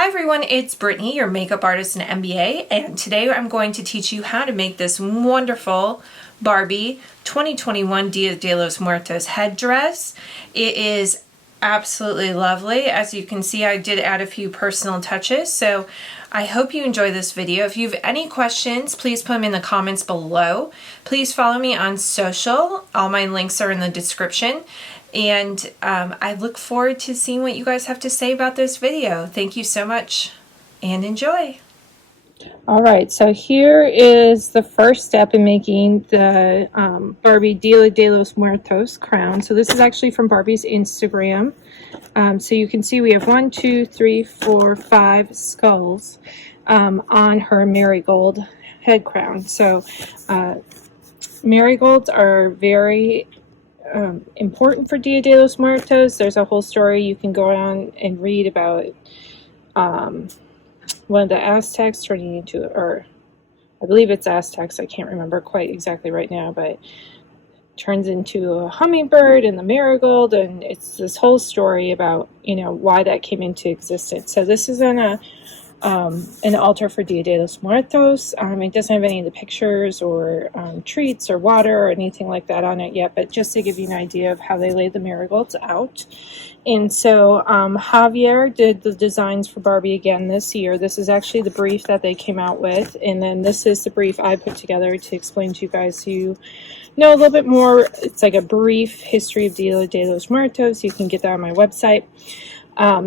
Hi everyone, it's Brittany, your makeup artist and MBA, and today I'm going to teach you how to make this wonderful Barbie 2021 Dia de los Muertos headdress. It is absolutely lovely. As you can see, I did add a few personal touches, so I hope you enjoy this video. If you have any questions, please put them in the comments below. Please follow me on social. All my links are in the description. And I look forward to seeing what you guys have to say about this video. Thank you so much and enjoy. All right, so here is the first step in making the Barbie Dia de los Muertos crown. So this is actually from Barbie's Instagram. So you can see we have 1, 2, 3, 4, 5 skulls on her marigold head crown. So marigolds are very important for Dia de los Muertos. There's a whole story you can go on and read about one of the Aztecs turning into, or I believe it's Aztecs, I can't remember quite exactly right now, but turns into a hummingbird and the marigold, and it's this whole story about, you know, why that came into existence. So this is an altar for Dia de los Muertos. It doesn't have any of the pictures or treats or water or anything like that on it yet, but just to give you an idea of how they laid the marigolds out. And so Javier did the designs for Barbie again this year. This is actually the brief that they came out with, and then this is the brief I put together to explain to you guys so you know a little bit more. It's like a brief history of Dia de los Muertos. You can get that on my website.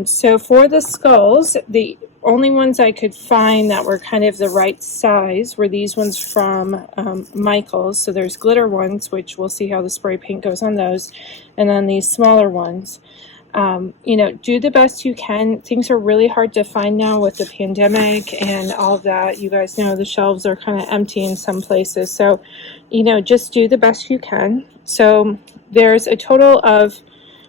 So for the skulls, the only ones I could find that were kind of the right size were these ones from Michael's. So there's glitter ones, which we'll see how the spray paint goes on those, and then these smaller ones. You know, do the best you can. Things are really hard to find now with the pandemic and all of that. You guys know the shelves are kind of empty in some places. So, you know, just do the best you can. So there's a total of,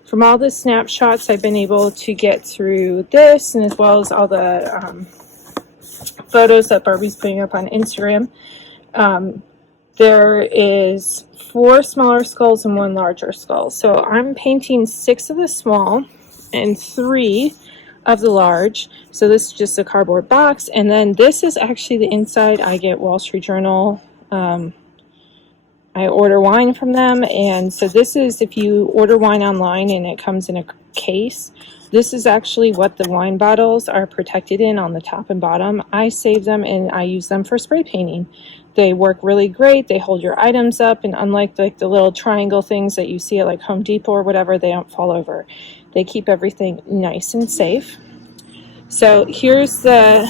from all the snapshots, I've been able to get through this, and as well as all the photos that Barbie's putting up on Instagram. There is 4 smaller skulls and 1 larger skull. So I'm painting 6 of the small and 3 of the large. So this is just a cardboard box. And then this is actually the inside. I get Wall Street Journal. I order wine from them. And so this is, if you order wine online and it comes in a case, this is actually what the wine bottles are protected in on the top and bottom. I save them and I use them for spray painting. They work really great. They hold your items up, and unlike like the little triangle things that you see at like Home Depot or whatever, they don't fall over. They keep everything nice and safe. So here's the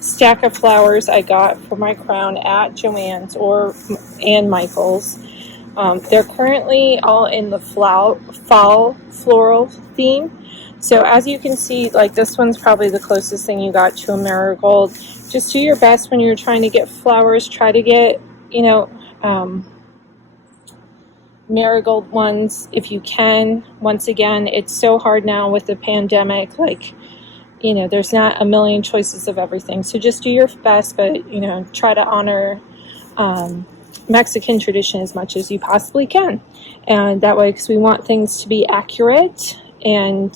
stack of flowers I got for my crown at Joann's and Michael's. They're currently all in the fall floral theme. So as you can see, like this one's probably the closest thing you got to a marigold. Just do your best when you're trying to get flowers. Try to get, you know, marigold ones if you can. Once again, it's so hard now with the pandemic. Like, you know, there's not a million choices of everything. So just do your best, but, you know, try to honor Mexican tradition as much as you possibly can. And that way, because we want things to be accurate and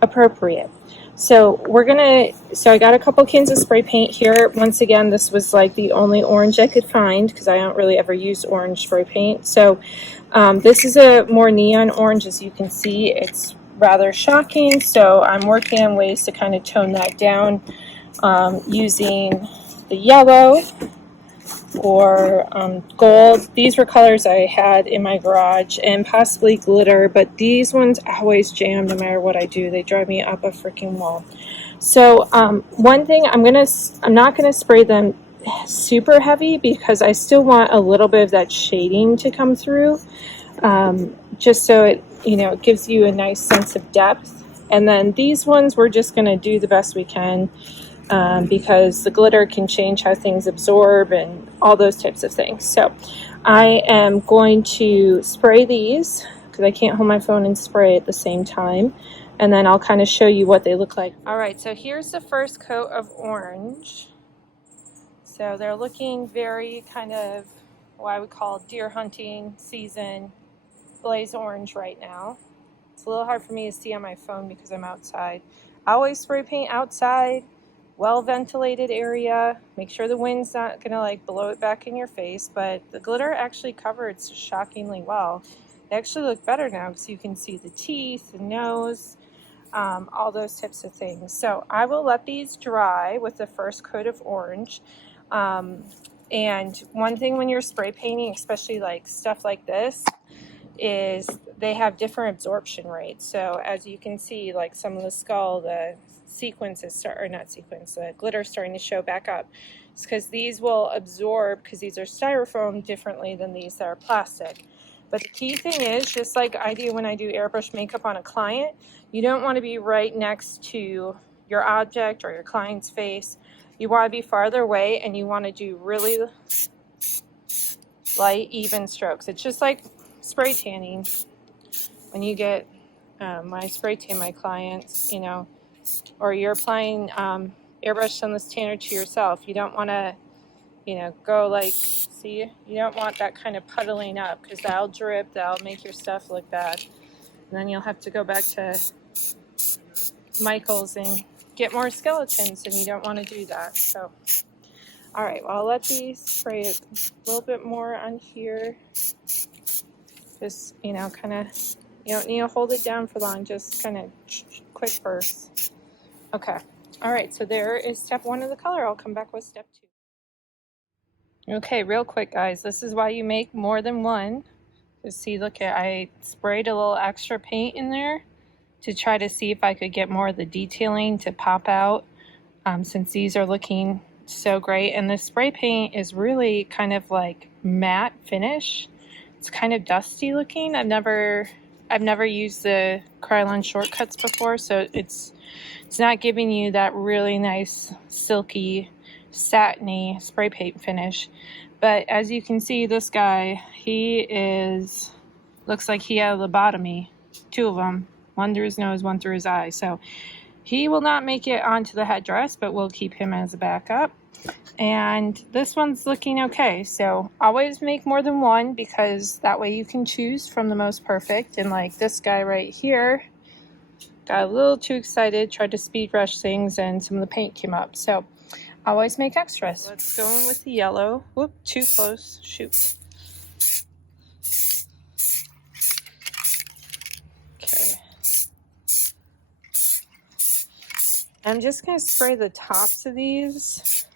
appropriate. So I got a couple cans of spray paint here. Once again, this was like the only orange I could find because I don't really ever use orange spray paint. So this is a more neon orange. As you can see, it's rather shocking. So I'm working on ways to kind of tone that down using the yellow or gold. These were colors I had in my garage, and possibly glitter, but these ones always jam no matter what I do. They drive me up a freaking wall. So one thing, I'm not gonna spray them super heavy because I still want a little bit of that shading to come through, just so it, you know, it gives you a nice sense of depth. And then these ones, we're just gonna do the best we can. Because the glitter can change how things absorb and all those types of things. So I am going to spray these because I can't hold my phone and spray at the same time, and then I'll kind of show you what they look like. All right, so here's the first coat of orange. So they're looking very kind of what I would call deer hunting season blaze orange right now. It's a little hard for me to see on my phone because I'm outside. Always spray paint outside, well ventilated area. Make sure the wind's not gonna like blow it back in your face, but the glitter actually covered shockingly well. They actually look better now because you can see the teeth, the nose, all those types of things. So I will let these dry with the first coat of orange. And one thing when you're spray painting, especially like stuff like this, is they have different absorption rates. So as you can see, like some of the skull, the the glitter starting to show back up. It's because these will absorb, because these are styrofoam, differently than these that are plastic. But the key thing is, just like I do when I do airbrush makeup on a client, you don't want to be right next to your object or your client's face. You want to be farther away, and you want to do really light, even strokes. It's just like spray tanning. When you get, when I spray tan my clients, you know, or you're applying airbrush sunless tanner to yourself, you don't want to, you know, go like, see, you don't want that kind of puddling up, because that'll drip, that'll make your stuff look bad. And then you'll have to go back to Michael's and get more skeletons, and you don't want to do that. So, all right, well, I'll let these spray a little bit more on here. Just, you know, kind of, you don't need to hold it down for long, just kind of quick bursts. Okay, all right, so there is step 1 of the color. I'll come back with step 2. Okay, real quick, guys, this is why you make more than one. Just see, look at, I sprayed a little extra paint in there to try to see if I could get more of the detailing to pop out, since these are looking so great. And the spray paint is really kind of like matte finish. It's kind of dusty looking. I've never used the Krylon shortcuts before, so it's not giving you that really nice silky satiny spray paint finish. But as you can see, this guy, looks like he had a lobotomy, 2 of them. One through his nose, one through his eye. So he will not make it onto the headdress, but we'll keep him as a backup. And this one's looking okay. So always make more than one, because that way you can choose from the most perfect. And like this guy right here, got a little too excited, tried to speed rush things, and some of the paint came up. So always make extras. Let's go in with the yellow. Whoop, too close. Shoot. Okay. I'm just going to spray the tops of these.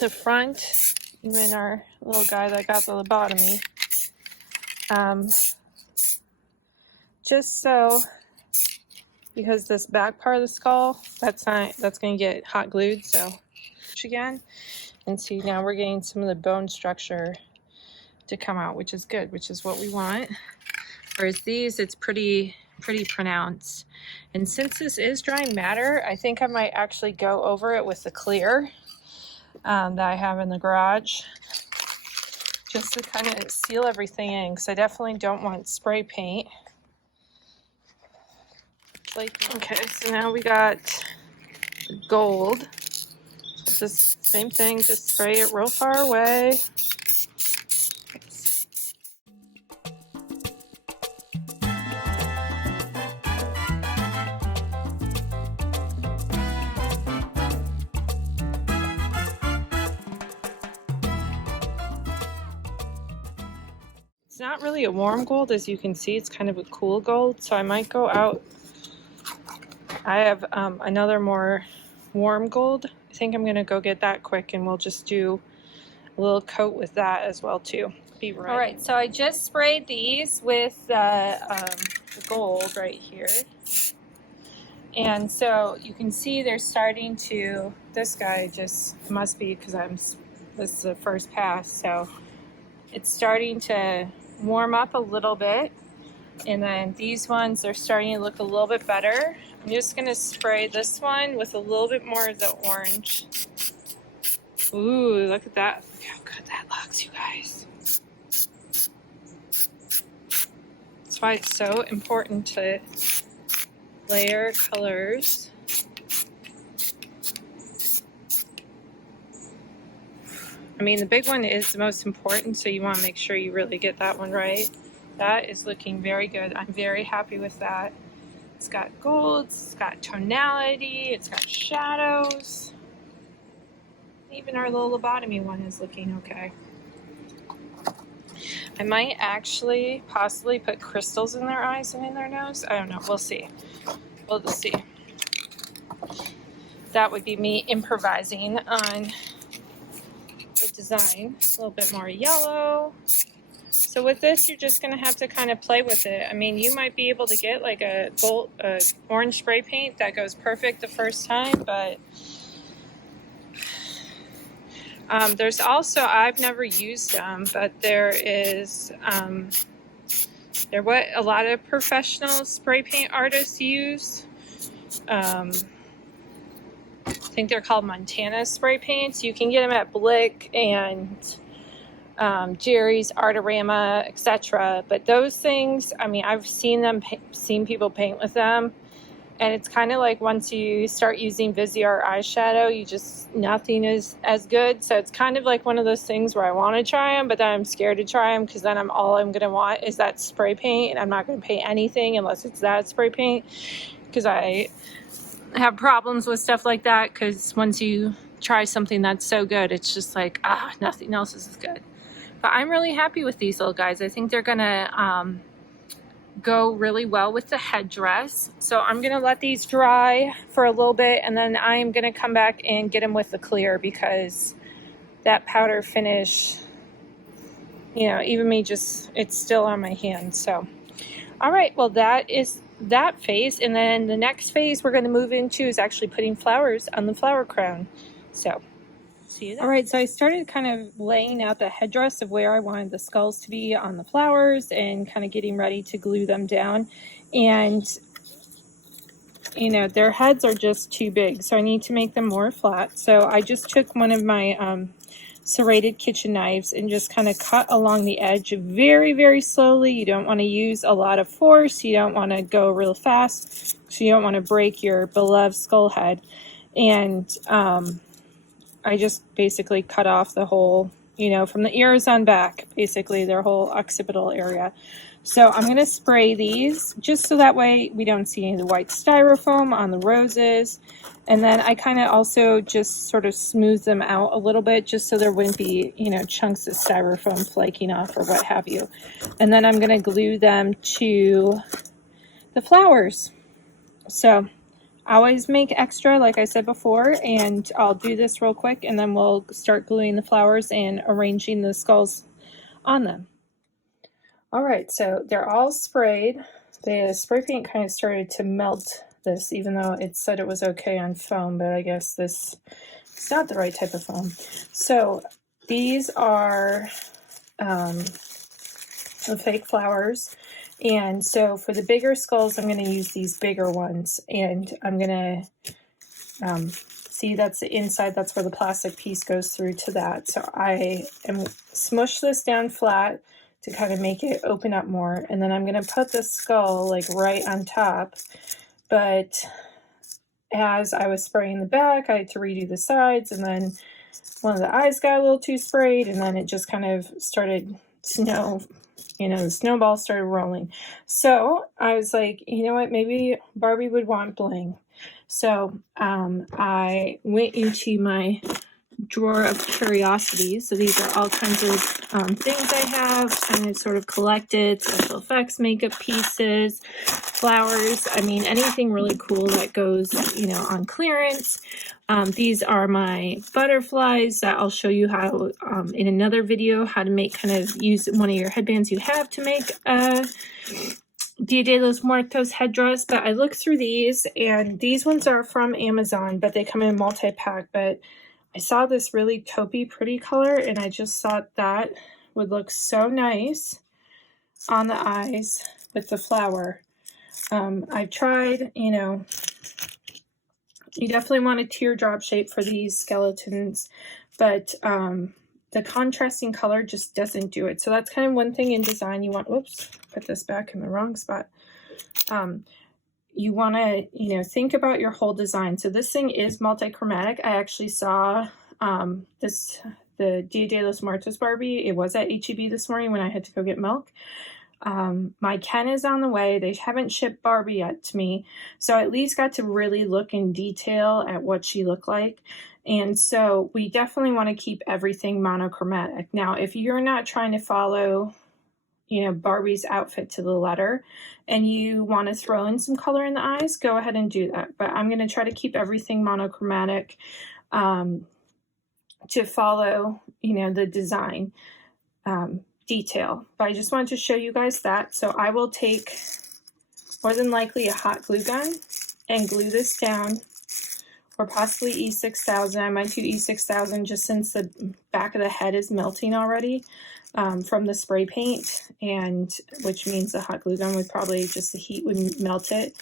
The front, even our little guy that got the lobotomy. Just so, because this back part of the skull, that's going to get hot glued, so again. And see, now we're getting some of the bone structure to come out, which is good, which is what we want. Whereas these, it's pretty pronounced. And since this is drying matter, I think I might actually go over it with the clear that I have in the garage, just to kind of seal everything in, because I definitely don't want spray paint. Okay, so now we got gold. Just same thing, just spray it real far away. It's not really a warm gold, as you can see, it's kind of a cool gold, so I might go out. I have another more warm gold. I think I'm gonna go get that quick, and we'll just do a little coat with that as well too. Be ready. All right, so I just sprayed these with the gold right here. And so you can see they're starting to, this guy just must be, because this is the first pass, so it's starting to warm up a little bit. And then these ones are starting to look a little bit better. I'm just gonna spray this one with a little bit more of the orange. Ooh, look at that. Look how good that looks, you guys. That's why it's so important to layer colors. I mean, the big one is the most important, so you want to make sure you really get that one right. That is looking very good. I'm very happy with that. It's got golds, it's got tonality, it's got shadows. Even our little lobotomy one is looking okay. I might actually possibly put crystals in their eyes and in their nose. I don't know. We'll see. We'll just see. That would be me improvising on the design. A little bit more yellow. So with this, you're just going to have to kind of play with it. I mean, you might be able to get like a orange spray paint that goes perfect the first time, but there's also, I've never used them, but there is, they're what a lot of professional spray paint artists use. I think they're called Montana spray paints. You can get them at Blick and Jerry's, Artorama, etc. But those things, I mean, I've seen people paint with them, and it's kind of like once you start using Viseart eyeshadow, nothing is as good. So it's kind of like one of those things where I want to try them, but then I'm scared to try them because then all I'm going to want is that spray paint, and I'm not going to paint anything unless it's that spray paint, because I have problems with stuff like that, because once you try something that's so good, it's just like, nothing else is as good. But I'm really happy with these little guys. I think they're gonna go really well with the headdress. So I'm gonna let these dry for a little bit, and then I'm gonna come back and get them with the clear, because that powder finish, you know, even me it's still on my hand. So all right, well, that is that phase, and then the next phase we're going to move into is actually putting flowers on the flower crown. So see you then. All right, so I started kind of laying out the headdress of where I wanted the skulls to be on the flowers, and kind of getting ready to glue them down. And you know, their heads are just too big, so I need to make them more flat. So I just took one of my serrated kitchen knives and just kind of cut along the edge very, very slowly. You don't want to use a lot of force. You don't want to go real fast, so you don't want to break your beloved skull head. And I just basically cut off the whole, you know, from the ears on back, basically their whole occipital area. So I'm going to spray these just so that way we don't see any of the white styrofoam on the roses. And then I kind of also just sort of smooth them out a little bit, just so there wouldn't be, you know, chunks of styrofoam flaking off or what have you. And then I'm going to glue them to the flowers. So I always make extra, like I said before, and I'll do this real quick, and then we'll start gluing the flowers and arranging the skulls on them. All right, so they're all sprayed. The spray paint kind of started to melt this, even though it said it was okay on foam, but I guess this is not the right type of foam. So these are the fake flowers. And so for the bigger skulls, I'm going to use these bigger ones, and I'm going to see, that's the inside, that's where the plastic piece goes through to that. So I am smush this down flat to kind of make it open up more, and then I'm going to put the skull like right on top. But as I was spraying the back, I had to redo the sides, and then one of the eyes got a little too sprayed, and then it just kind of started the snowball started rolling. So I was like, you know what, maybe Barbie would want bling. So I went into my drawer of curiosities. So these are all kinds of things I have kind of sort of collected: special effects, makeup pieces, flowers. I mean, anything really cool that goes, you know, on clearance. These are my butterflies that I'll show you how in another video, how to make, kind of use one of your headbands you have to make Dia de los Muertos headdress. But I looked through these, and these ones are from Amazon, but they come in multi-pack. But I saw this really taupey pretty color, and I just thought that would look so nice on the eyes with the flower. I've tried, you know, you definitely want a teardrop shape for these skeletons, but the contrasting color just doesn't do it. So that's kind of one thing in design you want. Whoops, put this back in the wrong spot. You want to, you know, think about your whole design. So this thing is multi-chromatic. I actually saw the Dia de los Muertos Barbie. It was at HEB this morning when I had to go get milk. My Ken is on the way. They haven't shipped Barbie yet to me, so I at least got to really look in detail at what she looked like. And so we definitely want to keep everything monochromatic. Now, if you're not trying to follow, you know, Barbie's outfit to the letter and you want to throw in some color in the eyes, go ahead and do that. But I'm going to try to keep everything monochromatic to follow, you know, the design detail. But I just wanted to show you guys that. So I will take more than likely a hot glue gun and glue this down, or possibly E6000. I might do E6000 just since the back of the head is melting already from the spray paint, and which means the hot glue gun would probably just, the heat would melt it.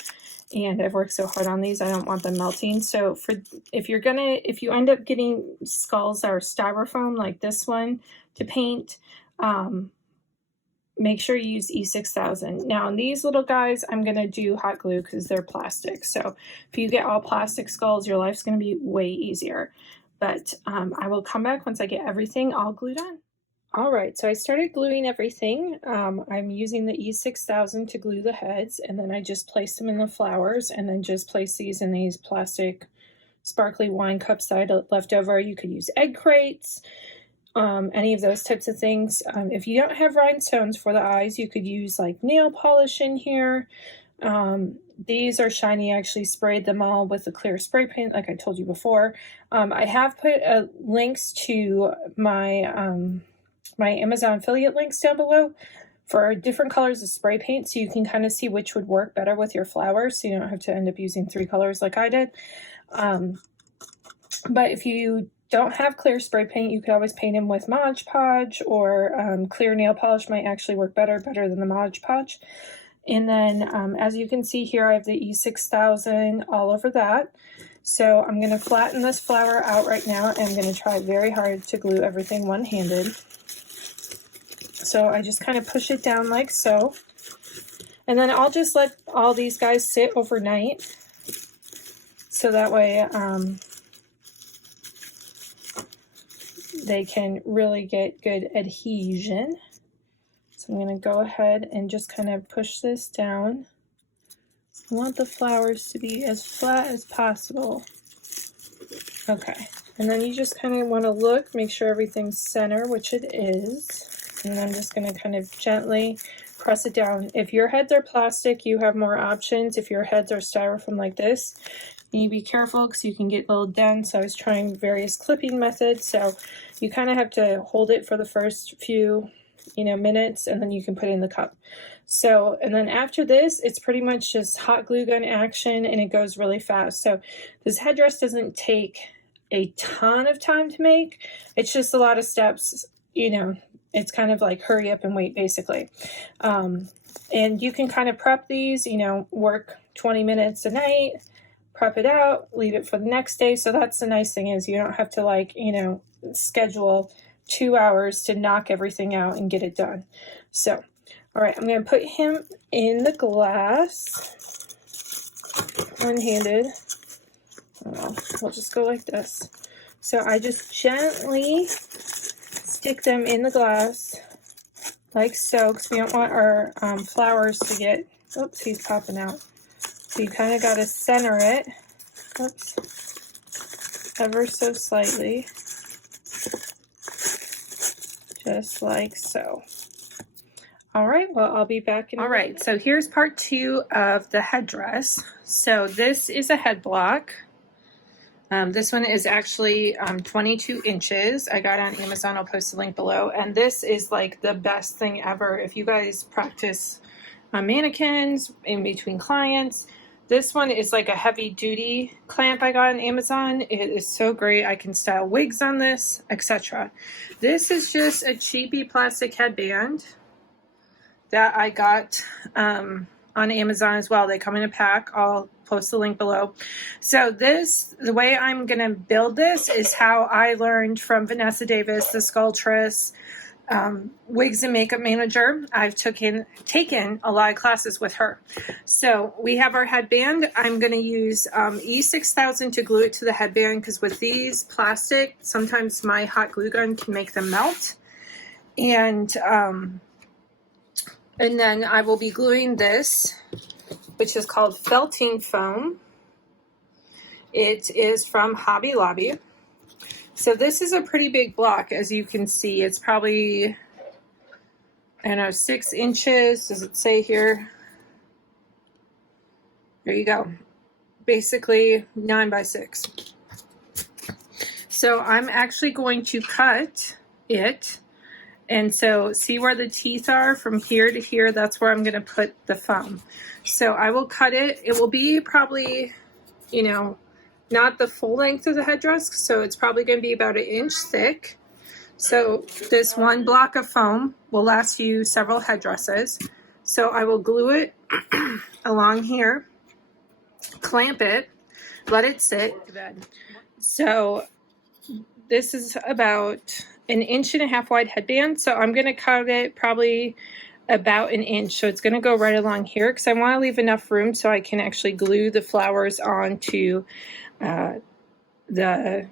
And I've worked so hard on these, I don't want them melting. So if you end up getting skulls that are styrofoam like this one to paint, make sure you use E6000. Now on these little guys, I'm going to do hot glue because they're plastic. So if you get all plastic skulls, your life's going to be way easier. But I will come back once I get everything all glued on. All right, so I started gluing everything. I'm using the E6000 to glue the heads, and then I just place them in the flowers, and then just place these in these plastic sparkly wine cups that I had left over. You could use egg crates, any of those types of things. If you don't have rhinestones for the eyes, you could use like nail polish in here. These are shiny. I actually sprayed them all with the clear spray paint like I told you before. I have put links to my my Amazon affiliate links down below for different colors of spray paint, so you can kind of see which would work better with your flowers, so you don't have to end up using 3 colors like I did. But if you don't have clear spray paint, you could always paint them with Mod Podge, or clear nail polish might actually work better than the Mod Podge. And then as you can see here, I have the E6000 all over that. So I'm going to flatten this flower out right now, and I'm going to try very hard to glue everything one-handed. So I just kind of push it down like so. And then I'll just let all these guys sit overnight, so that way they can really get good adhesion. So I'm going to go ahead and just kind of push this down. I want the flowers to be as flat as possible. Okay, and then you just kind of want to look, make sure everything's center, which it is. And I'm just going to kind of gently press it down. If your heads are plastic, you have more options. If your heads are styrofoam like this, you need to be careful because you can get little dents. I was trying various clipping methods, so you kind of have to hold it for the first few, you know, minutes, and then you can put it in the cup. So, and then after this, it's pretty much just hot glue gun action, and it goes really fast. So this headdress doesn't take a ton of time to make. It's just a lot of steps, you know. It's kind of like hurry up and wait, basically. And you can kind of prep these, you know, work 20 minutes a night, prep it out, leave it for the next day. So that's the nice thing, is you don't have to, like, you know, schedule 2 hours to knock everything out and get it done. So, all right, I'm going to put him in the glass, one-handed. We'll just go like this. So I just gently stick them in the glass like so, because we don't want our flowers to get, oops, he's popping out. So you kind of got to center it, oops, ever so slightly, just like so. All right, well, I'll be back in a minute. All right, so here's part 2 of the headdress. So this is a head block. This one is actually 22 inches. I got on Amazon. I'll post the link below. And this is like the best thing ever. If you guys practice mannequins in between clients, this one is like a heavy duty clamp I got on Amazon. It is so great. I can style wigs on this, etc. This is just a cheapy plastic headband that I got on Amazon as well. They come in a pack. I'll post the link below. So this, the way I'm going to build this is how I learned from Vanessa Davis, the sculptress, wigs and makeup manager. I've taken a lot of classes with her. So we have our headband. I'm going to use E6000 to glue it to the headband, because with these plastic, sometimes my hot glue gun can make them melt. And And then I will be gluing this, which is called felting foam. It is from Hobby Lobby. So this is a pretty big block, as you can see. It's probably, I don't know, 6 inches. Does it say here? There you go. Basically 9 by 6. So I'm actually going to cut it. And so see where the teeth are from here to here? That's where I'm going to put the foam. So I will cut it. It will be probably, you know, not the full length of the headdress. So it's probably going to be about 1 inch thick. So this one block of foam will last you several headdresses. So I will glue it along here, clamp it, let it sit. So this is about 1.5 inch wide headband. So I'm going to cut it probably about 1 inch. So it's going to go right along here because I want to leave enough room so I can actually glue the flowers onto the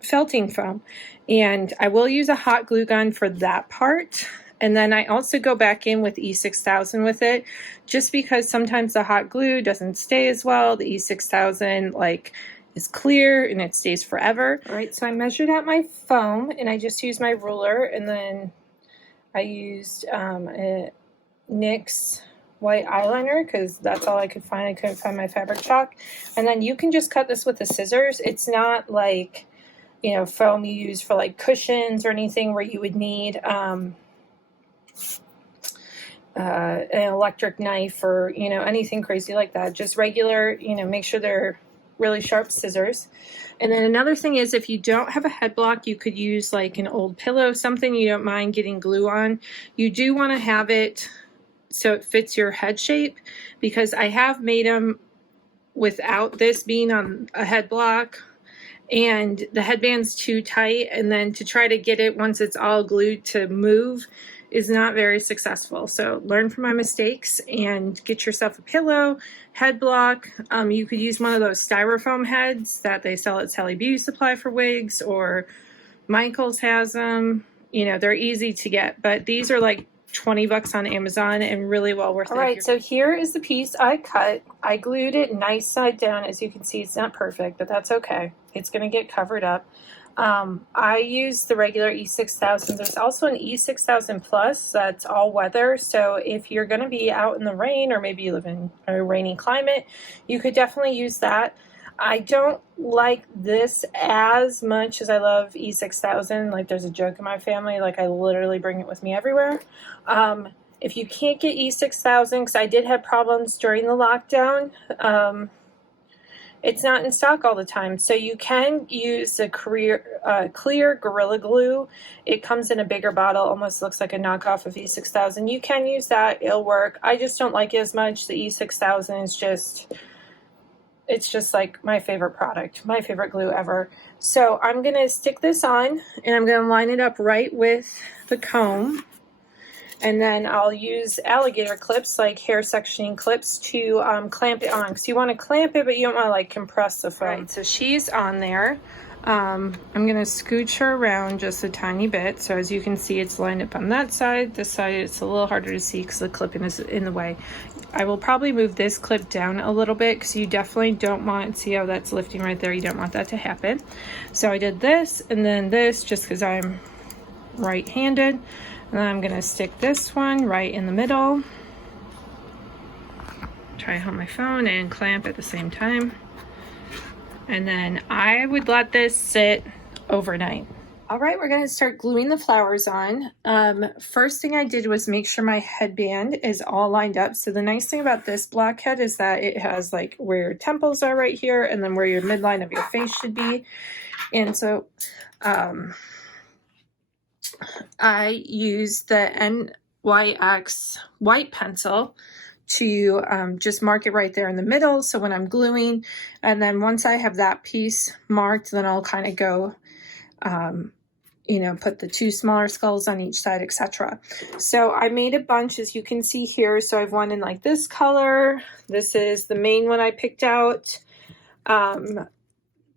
felting foam. And I will use a hot glue gun for that part. And then I also go back in with E6000 with it, just because sometimes the hot glue doesn't stay as well. The E6000 like is clear and it stays forever. All right, so I measured out my foam and I just used my ruler, and then I used a NYX white eyeliner because that's all I could find. I couldn't find my fabric chalk. And then you can just cut this with the scissors. It's not like, you know, foam you use for like cushions or anything where you would need an electric knife or, you know, anything crazy like that. Just regular, you know, make sure they're really sharp scissors. And then another thing is, if you don't have a head block, you could use like an old pillow, something you don't mind getting glue on. You do want to have it so it fits your head shape, because I have made them without this being on a head block and the headband's too tight, and then to try to get it once it's all glued to move is not very successful. So learn from my mistakes and get yourself a pillow, head block. You could use one of those styrofoam heads that they sell at Sally Beauty Supply for wigs, or Michael's has them. You know, they're easy to get, but these are like $20 on Amazon and really well worth it. All right, so here is the piece I cut. I glued it nice side down. As you can see, it's not perfect, but that's okay. It's going to get covered up. I use the regular E6000. There's also an E6000 Plus that's all weather. So if you're going to be out in the rain, or maybe you live in a rainy climate, you could definitely use that. I don't like this as much as I love E6000. Like, there's a joke in my family, like I literally bring it with me everywhere. If you can't get E6000, because I did have problems during the lockdown, it's not in stock all the time. So you can use the clear Gorilla Glue. It comes in a bigger bottle, almost looks like a knockoff of E6000. You can use that, it'll work. I just don't like it as much. The E6000 is just, it's just like my favorite product, my favorite glue ever. So I'm gonna stick this on and I'm gonna line it up right with the comb. And then I'll use alligator clips, like hair sectioning clips, to clamp it on. Because you want to clamp it, but you don't want to like compress the foam. Right, so she's on there. I'm going to scooch her around just a tiny bit. So as you can see, it's lined up on that side. This side, it's a little harder to see because the clipping is in the way. I will probably move this clip down a little bit because you definitely don't want, see how that's lifting right there? You don't want that to happen. So I did this and then this just because I'm right-handed. And then I'm going to stick this one right in the middle. Try to hold my phone and clamp at the same time. And then I would let this sit overnight. All right, we're going to start gluing the flowers on. First thing I did was make sure my headband is all lined up. So the nice thing about this blockhead is that it has like where your temples are right here, and then where your midline of your face should be. And so I use the NYX white pencil to just mark it right there in the middle. So when I'm gluing, and then once I have that piece marked, then I'll kind of go, you know, put the 2 smaller skulls on each side, etc. So I made a bunch, as you can see here. So I've one in like this color. This is the main one I picked out.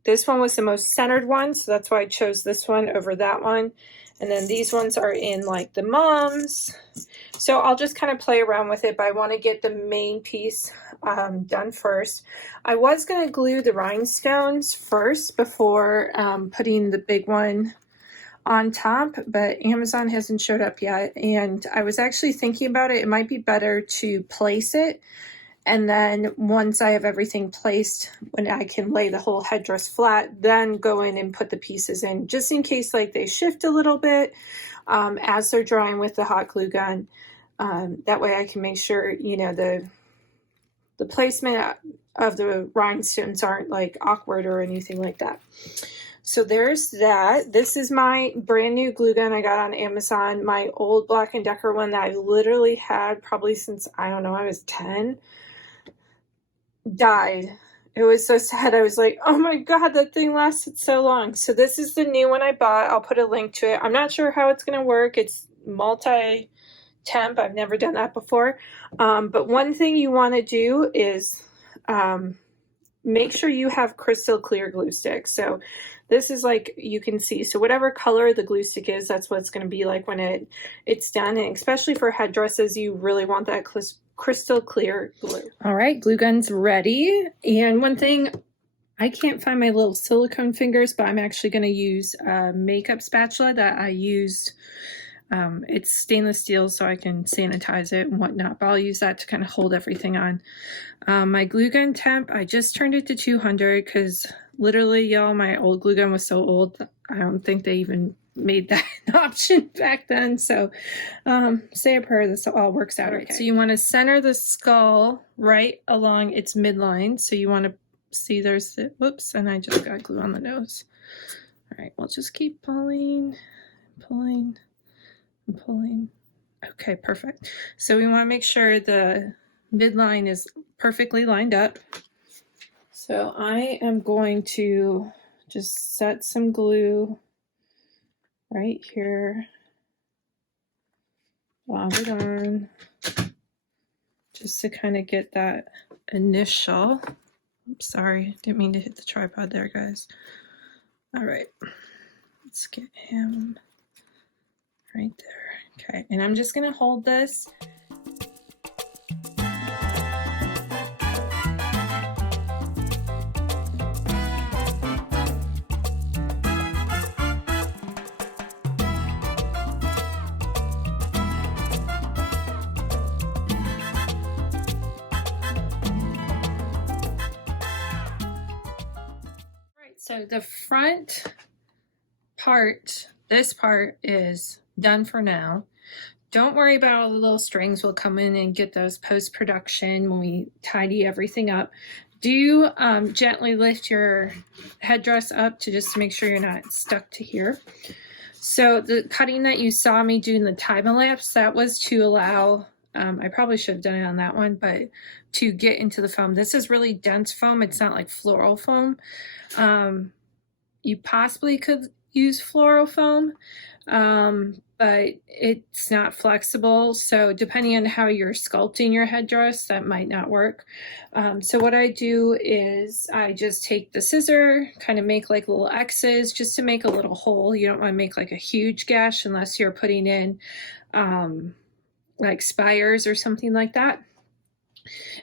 This one was the most centered one, so that's why I chose this one over that one. And then these ones are in like the mums. So I'll just kind of play around with it, but I want to get the main piece done first. I was going to glue the rhinestones first before putting the big one on top, but Amazon hasn't showed up yet. And I was actually thinking about it. It might be better to place it. And then once I have everything placed, when I can lay the whole headdress flat, then go in and put the pieces in, just in case like they shift a little bit as they're drying with the hot glue gun. That way I can make sure, you know, the placement of the rhinestones aren't like awkward or anything like that. So there's that. This is my brand new glue gun I got on Amazon. My old Black & Decker one that I literally had probably since, I don't know, I was 10. Died. It was so sad. I was like, oh my god, that thing lasted so long. So this is the new one I bought. I'll put a link to it. I'm not sure how it's going to work. It's multi-temp. I've never done that before. But one thing you want to do is make sure you have crystal clear glue sticks. So this is like, you can see, so whatever color the glue stick is, that's what it's going to be like when it's done. And especially for headdresses, you really want that crystal clear glue. All right, glue gun's ready. And one thing, I can't find my little silicone fingers, but I'm actually going to use a makeup spatula that I used. It's stainless steel, so I can sanitize it and whatnot, but I'll use that to kind of hold everything on. My glue gun temp, I just turned it to 200 because literally, y'all, my old glue gun was so old, I don't think they even made that an option back then. So say a prayer this all works out. Okay. So you want to center the skull right along its midline. So you want to see there's the, whoops, and I just got glue on the nose. All right, we'll just keep pulling, pulling, and pulling. Okay, perfect. So we want to make sure the midline is perfectly lined up. So I am going to just set some glue right here, lob it on, just to kind of get that initial, oops, sorry, didn't mean to hit the tripod there, guys. All right, let's get him right there. Okay, and I'm just gonna hold this. So the front part, this part is done for now. Don't worry about all the little strings. We'll come in and get those post-production when we tidy everything up. Do gently lift your headdress up to just make sure you're not stuck to here. So the cutting that you saw me doing the time-elapse, that was to allow, I probably should have done it on that one, but to get into the foam. This is really dense foam. It's not like floral foam. You possibly could use floral foam, but it's not flexible. So depending on how you're sculpting your headdress, that might not work. So what I do is I just take the scissor, kind of make like little X's just to make a little hole. You don't want to make like a huge gash unless you're putting in like spires or something like that.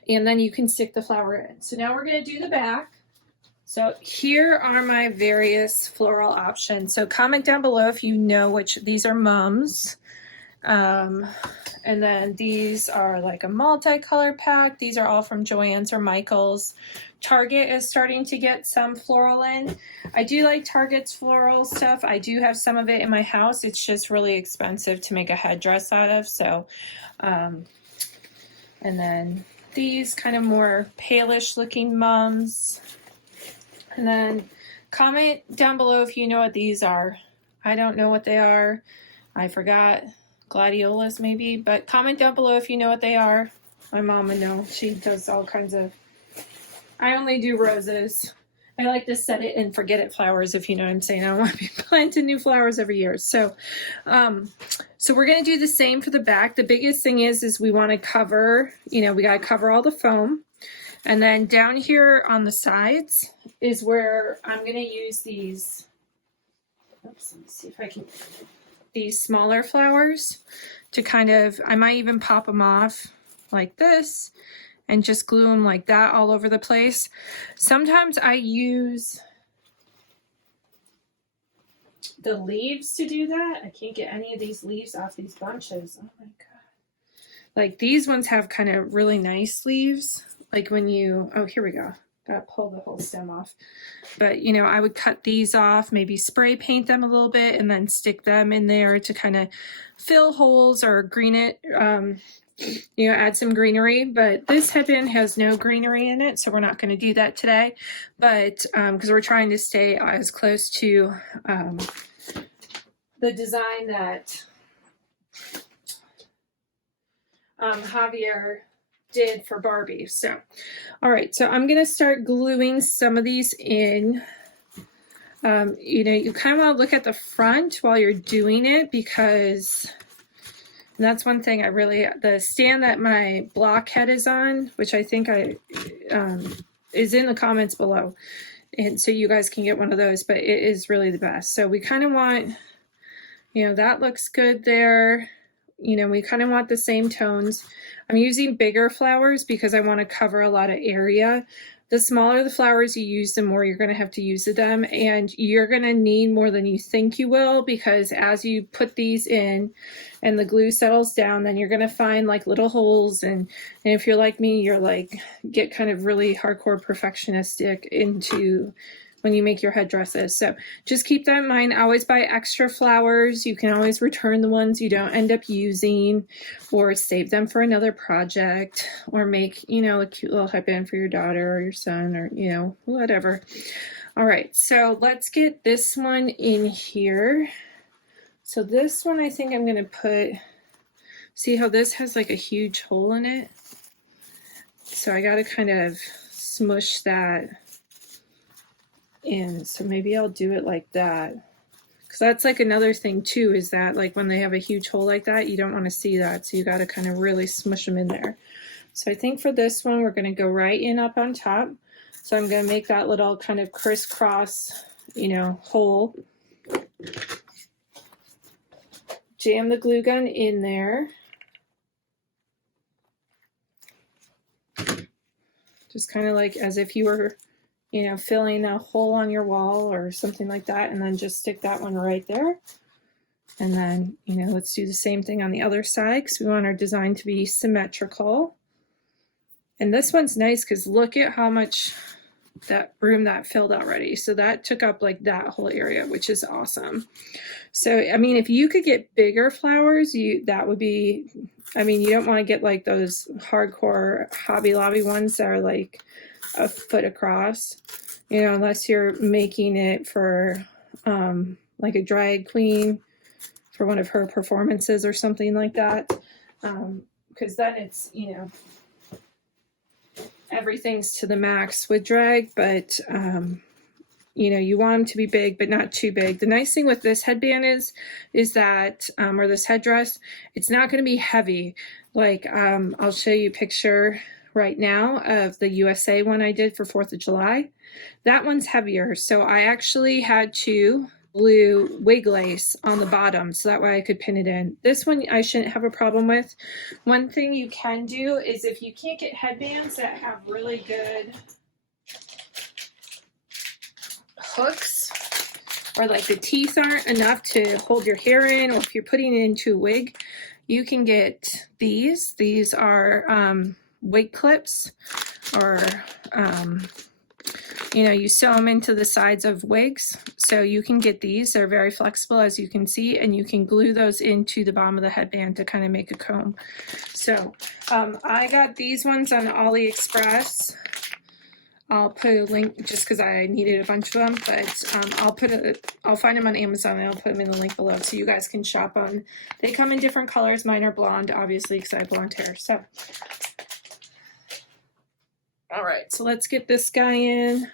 And then you can stick the flower in. So now we're going to do the back. So here are my various floral options. So comment down below if you know which, these are mums. And then these are like a multicolor pack. These are all from Joann's or Michael's. Target is starting to get some floral in. I do like Target's floral stuff. I do have some of it in my house. It's just really expensive to make a headdress out of. So, and then these kind of more palish looking mums. And then comment down below if you know what these are. I don't know what they are. I forgot. Gladiolas maybe, but comment down below if you know what they are. My mom would know. She does all kinds of, I only do roses. I like to set it and forget it flowers, if you know what I'm saying. I don't want to be planting new flowers every year. So, so we're going to do the same for the back. The biggest thing is we want to cover, you know, we got to cover all the foam. And then down here on the sides is where I'm going to use these. Oops, let me see if I can these smaller flowers to kind of, I might even pop them off like this and just glue them like that all over the place. Sometimes I use the leaves to do that. I can't get any of these leaves off these bunches. Oh my God. Like these ones have kind of really nice leaves. Like when you, oh, here we go. Gotta pull the whole stem off. But, you know, I would cut these off, maybe spray paint them a little bit and then stick them in there to kind of fill holes or green it, you know, add some greenery. But this headband has no greenery in it, so we're not going to do that today. But because we're trying to stay as close to the design that Javier did for Barbie. So, all right, so I'm going to start gluing some of these in. You know, you kind of want to look at the front while you're doing it, because that's one thing I really, the stand that my block head is on, which I think is in the comments below. And so you guys can get one of those, but it is really the best. So we kind of want, you know, that looks good there. You know, we kind of want the same tones. I'm using bigger flowers because I want to cover a lot of area. The smaller the flowers you use, the more you're going to have to use of them. And you're going to need more than you think you will, because as you put these in and the glue settles down, then you're going to find like little holes. And if you're like me, you're like, get kind of really hardcore perfectionistic into when you make your headdresses. So just keep that in mind. Always buy extra flowers. You can always return the ones you don't end up using, or save them for another project, or make, you know, a cute little headband for your daughter or your son, or, you know, whatever. All right, so let's get this one in here. So this one, I think I'm gonna put, see how this has like a huge hole in it? So I gotta kind of smush that in. So maybe I'll do it like that, because that's like another thing too, is that like when they have a huge hole like that, you don't want to see that, so you got to kind of really smush them in there. So I think for this one we're going to go right in up on top. So I'm going to make that little kind of crisscross, you know, hole, jam the glue gun in there, just kind of like as if you were, you know, filling a hole on your wall or something like that, and then just stick that one right there. And then, you know, let's do the same thing on the other side, because we want our design to be symmetrical. And this one's nice because look at how much that room that filled already. So that took up like that whole area, which is awesome. So, I mean, if you could get bigger flowers, that would be, I mean, you don't want to get like those hardcore Hobby Lobby ones that are like a foot across, you know, unless you're making it for like a drag queen for one of her performances or something like that, because then it's, you know, everything's to the max with drag. But you know, you want them to be big but not too big. The nice thing with this headband is that or this headdress, it's not going to be heavy. Like I'll show you a picture right now of the USA one I did for 4th of July. That one's heavier, so I actually had to glue wig lace on the bottom so that way I could pin it in. This one I shouldn't have a problem with. One thing you can do is, if you can't get headbands that have really good hooks, or like the teeth aren't enough to hold your hair in, or if you're putting it into a wig, you can get these. These are wig clips, or you know, you sew them into the sides of wigs. So you can get these. They're very flexible, as you can see, and you can glue those into the bottom of the headband to kind of make a comb. So I got these ones on AliExpress. I'll put a link just because I needed a bunch of them, but I'll find them on Amazon and I'll put them in the link below so you guys can shop them. They come in different colors. Mine are blonde, obviously, because I have blonde hair. So, all right, so let's get this guy in.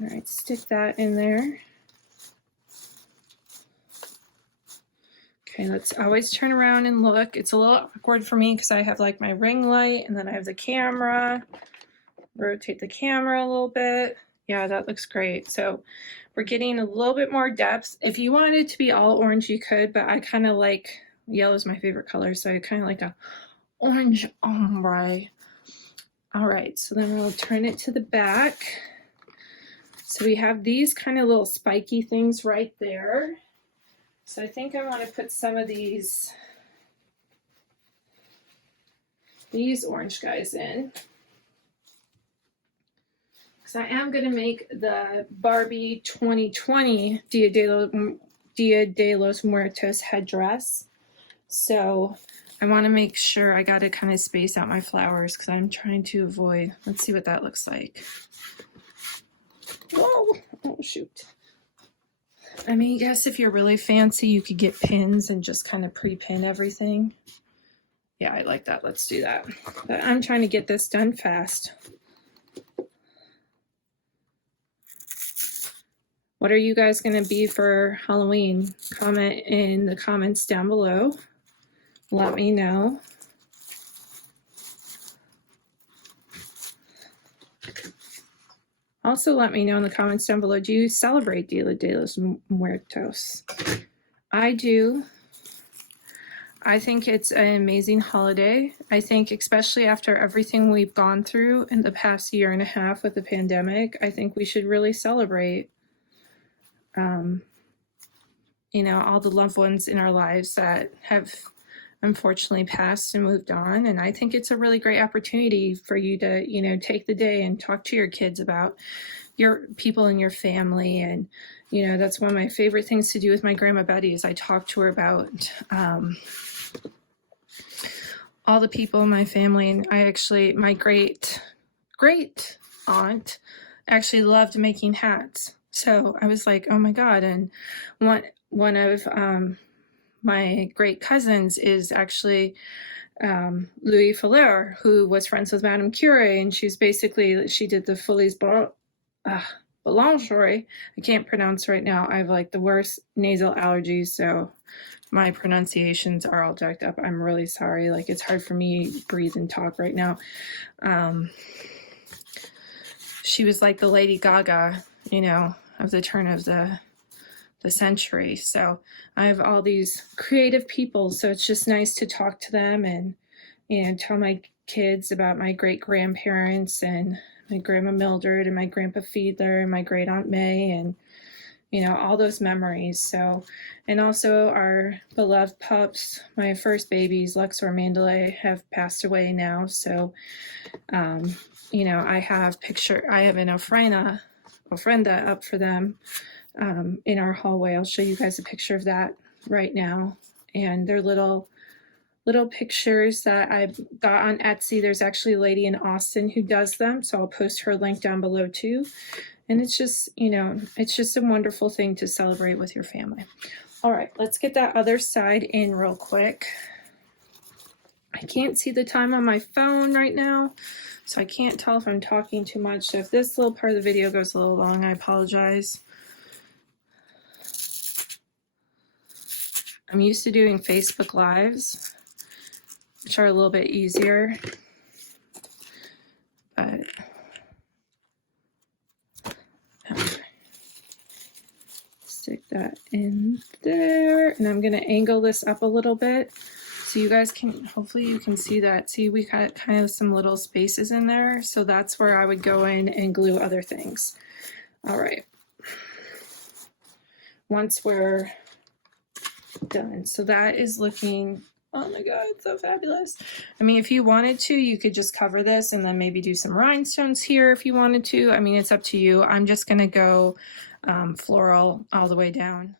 All right, stick that in there. Okay, Okay, let's always turn around and look. It's a little awkward for me because I have like my ring light and then I have the camera. Rotate the camera a little bit. Yeah, that looks great. So we're getting a little bit more depth. If you wanted it to be all orange, you could, but I kind of like, yellow is my favorite color, so I kind of like a orange ombre. All right, so then we'll turn it to the back. So we have these kind of little spiky things right there. So I think I want to put some of these orange guys in. Because I am going to make the Barbie 2020 Dia de los Muertos headdress. So I want to make sure I got to kind of space out my flowers because I'm trying to avoid. Let's see what that looks like. Whoa! Oh, shoot. I mean, I guess if you're really fancy, you could get pins and just kind of pre-pin everything. Yeah, I like that. Let's do that. But I'm trying to get this done fast. What are you guys going to be for Halloween? Comment in the comments down below. Let me know. Also, let me know in the comments down below, do you celebrate Dia de los Muertos? I do. I think it's an amazing holiday. I think especially after everything we've gone through in the past year and a half with the pandemic, I think we should really celebrate, you know, all the loved ones in our lives that have unfortunately passed and moved on. And I think it's a really great opportunity for you to, you know, take the day and talk to your kids about your people in your family. And, you know, that's one of my favorite things to do with my Grandma Betty is I talk to her about all the people in my family. And I actually, my great aunt actually loved making hats. So I was like, oh my God. And one of my great cousins is actually Louis Floral, who was friends with Madame Curie, and she did the Folies Boulangerie. I can't pronounce right now. I have like the worst nasal allergies, so my pronunciations are all jacked up. I'm really sorry. Like it's hard for me to breathe and talk right now. She was like the Lady Gaga, you know, of the turn of the century. So I have all these creative people, so it's just nice to talk to them and, you know, tell my kids about my great grandparents and my grandma Mildred and my grandpa Fiedler and my great aunt May and, you know, all those memories. So, and also our beloved pups, my first babies, Luxor and Mandalay, have passed away now. So, you know, I have an ofrenda up for them in our hallway. I'll show you guys a picture of that right now. And they're little pictures that I got on Etsy. There's actually a lady in Austin who does them, so I'll post her link down below too. And it's just, you know, it's just a wonderful thing to celebrate with your family. All right, let's get that other side in real quick. I can't see the time on my phone right now, so I can't tell if I'm talking too much. So if this little part of the video goes a little long, I apologize. I'm used to doing Facebook Lives, which are a little bit easier, but okay. Stick that in there, and I'm going to angle this up a little bit so you guys can, hopefully you can see that. See, we got kind of some little spaces in there, so that's where I would go in and glue other things. All right. Once we're done, so that is looking, oh my God, it's so fabulous. I mean, if you wanted to, you could just cover this and then maybe do some rhinestones here if you wanted to. I mean, it's up to you. I'm just going to go floral all the way down.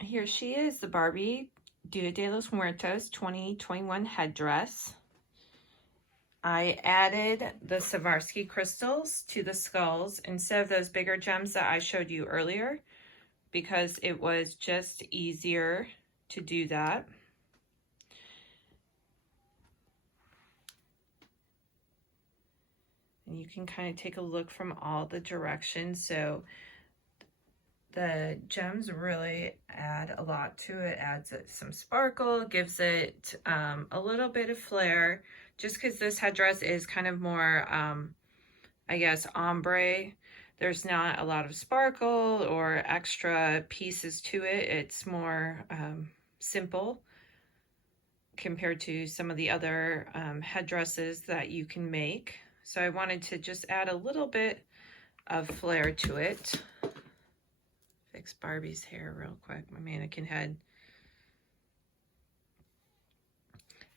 Here she is, the Barbie Dia de los Muertos 2021 headdress. I added the Swarovski crystals to the skulls instead of those bigger gems that I showed you earlier, because it was just easier to do that. And you can kind of take a look from all the directions. So the gems really add a lot to it. Adds it some sparkle, gives it a little bit of flair, just because this headdress is kind of more, I guess, ombre. There's not a lot of sparkle or extra pieces to it. It's more simple compared to some of the other headdresses that you can make. So I wanted to just add a little bit of flair to it. Fix Barbie's hair real quick, my mannequin head.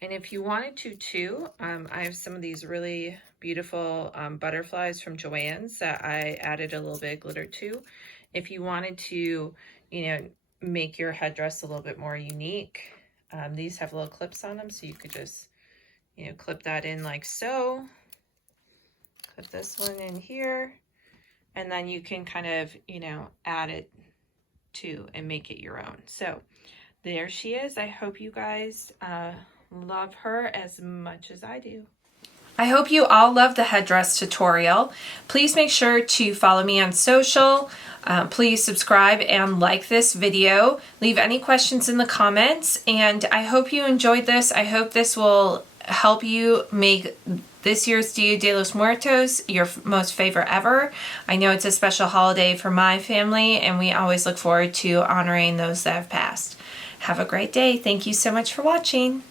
And if you wanted to too, I have some of these really beautiful butterflies from Joann's that I added a little bit of glitter to. If you wanted to, make your headdress a little bit more unique, these have little clips on them, so you could just, clip that in like so. Clip this one in here, and then you can kind of, add it to and make it your own. So there she is. I hope you guys love her as much as I do. I hope you all love the headdress tutorial. Please make sure to follow me on social. Please subscribe and like this video. Leave any questions in the comments, and I hope you enjoyed this. I hope this will help you make this year's Dia de los Muertos your most favorite ever. I know it's a special holiday for my family, and we always look forward to honoring those that have passed. Have a great day. Thank you so much for watching.